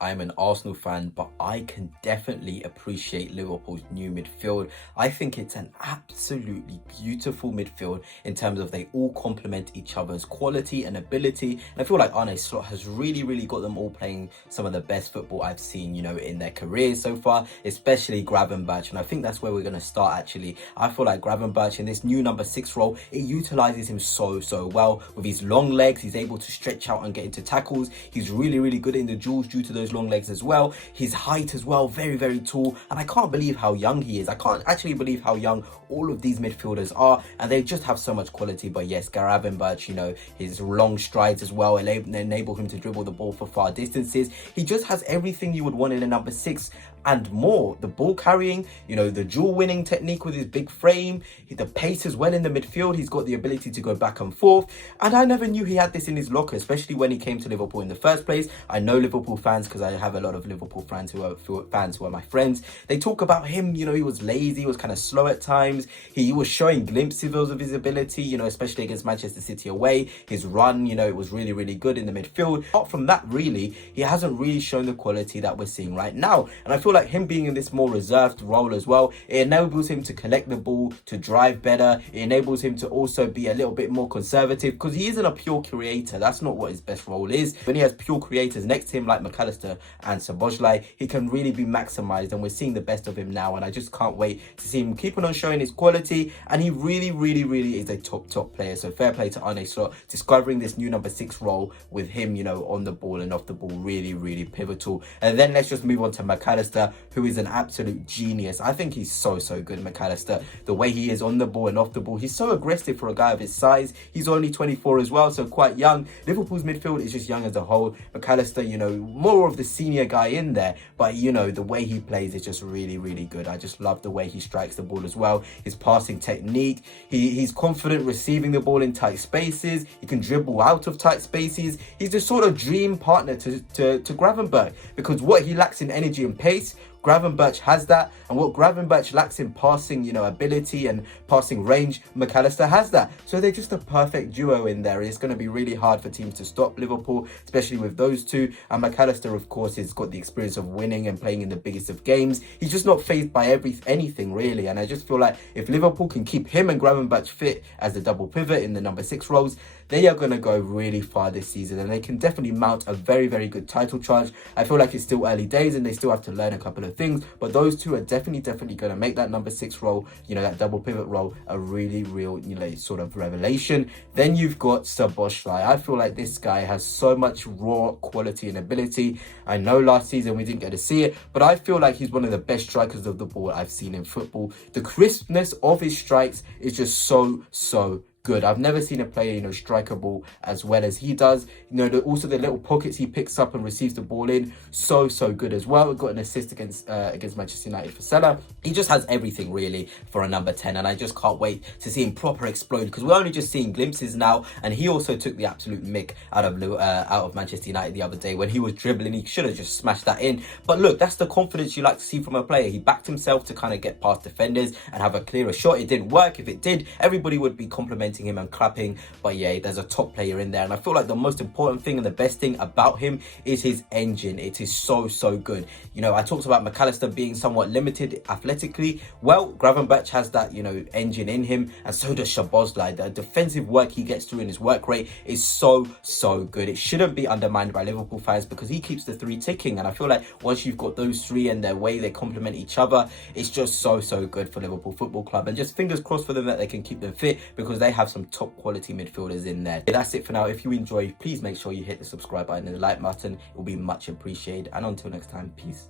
I'm an Arsenal fan, but I can definitely appreciate Liverpool's new midfield. I think it's an absolutely beautiful midfield in terms of they all complement each other's quality and ability. And I feel like Arne Slot has really got them all playing some of the best football I've seen, in their careers so far, especially Gravenberch. And I think that's where we're going to start actually. I feel like Gravenberch in this new number 6 role, it utilizes him so well. With his long legs, he's able to stretch out and get into tackles. He's really good in the duels due to those long legs as well. His height as well, very tall, and I can't believe how young he is. I can't actually believe how young all of these midfielders are, and they just have so much quality. But yes, Gravenberch, his long strides as well enable him to dribble the ball for far distances. He just has everything you would want in a number 6 and more. The ball carrying, the duel winning technique with his big frame, the pace as well in the midfield. He's got the ability to go back and forth, and I never knew he had this in his locker, especially when he came to Liverpool in the first place. I know Liverpool fans, because I have a lot of Liverpool fans who are my friends. They talk about him, he was lazy, he was kind of slow at times. He was showing glimpses of his ability, especially against Manchester City away. His run, it was really good in the midfield. Apart from that, really, he hasn't really shown the quality that we're seeing right now. And I feel like him being in this more reserved role as well, it enables him to collect the ball, to drive better. It enables him to also be a little bit more conservative, because he isn't a pure creator. That's not what his best role is. When he has pure creators next to him like McAllister and Szoboszlai, he can really be maximized, and we're seeing the best of him now. And I just can't wait to see him keeping on showing his quality. And he really is a top player. So fair play to Arne Slot discovering this new number 6 role with him, on the ball and off the ball, really pivotal. And then let's just move on to McAllister, who is an absolute genius. I think he's so good, McAllister. The way he is on the ball and off the ball, he's so aggressive for a guy of his size. He's only 24 as well, so quite young. Liverpool's midfield is just young as a whole. McAllister, more of the senior guy in there, but the way he plays is just really good. I just love the way he strikes the ball as well. His passing technique, he's confident receiving the ball in tight spaces. He can dribble out of tight spaces. He's the sort of dream partner to Gravenberch, because what he lacks in energy and pace, Gravenberch has that, and what Gravenberch lacks in passing, ability and passing range, McAllister has that. So they're just a perfect duo in there. It's going to be really hard for teams to stop Liverpool, especially with those two. And McAllister, of course, has got the experience of winning and playing in the biggest of games. He's just not fazed by anything really. And I just feel like if Liverpool can keep him and Gravenberch fit as the double pivot in the number 6 roles, they are going to go really far this season, and they can definitely mount a very good title charge. I feel like it's still early days and they still have to learn a couple of things, but those two are definitely going to make that number 6 role, that double pivot role, a really real, sort of revelation. Then you've got Szoboszlai. I feel like this guy has so much raw quality and ability. I know last season we didn't get to see it, but I feel like he's one of the best strikers of the ball I've seen in football. The crispness of his strikes is just so good. I've never seen a player, strike a ball as well as he does. Also the little pockets he picks up and receives the ball in, so good as well. Got an assist against Manchester United for Salah. He just has everything really for a number 10, and I just can't wait to see him proper explode, because we're only just seeing glimpses now. And he also took the absolute mick out of Manchester United the other day when he was dribbling. He should have just smashed that in. But look, that's the confidence you like to see from a player. He backed himself to kind of get past defenders and have a clearer shot. It didn't work. If it did, everybody would be complimenting him and clapping. But yeah, there's a top player in there, and I feel like the most important thing and the best thing about him is his engine. It is so good. I talked about McAllister being somewhat limited athletically. Well, Gravenberch has that engine in him, and so does Szoboszlai. The defensive work he gets through in his work rate is so good. It shouldn't be undermined by Liverpool fans, because he keeps the 3 ticking. And I feel like once you've got those 3 and their way they complement each other, it's just so good for Liverpool Football Club. And just fingers crossed for them that they can keep them fit, because they have some top quality midfielders in there. That's it for now. If you enjoy, please make sure you hit the subscribe button and the like button. It will be much appreciated. And until next time, peace.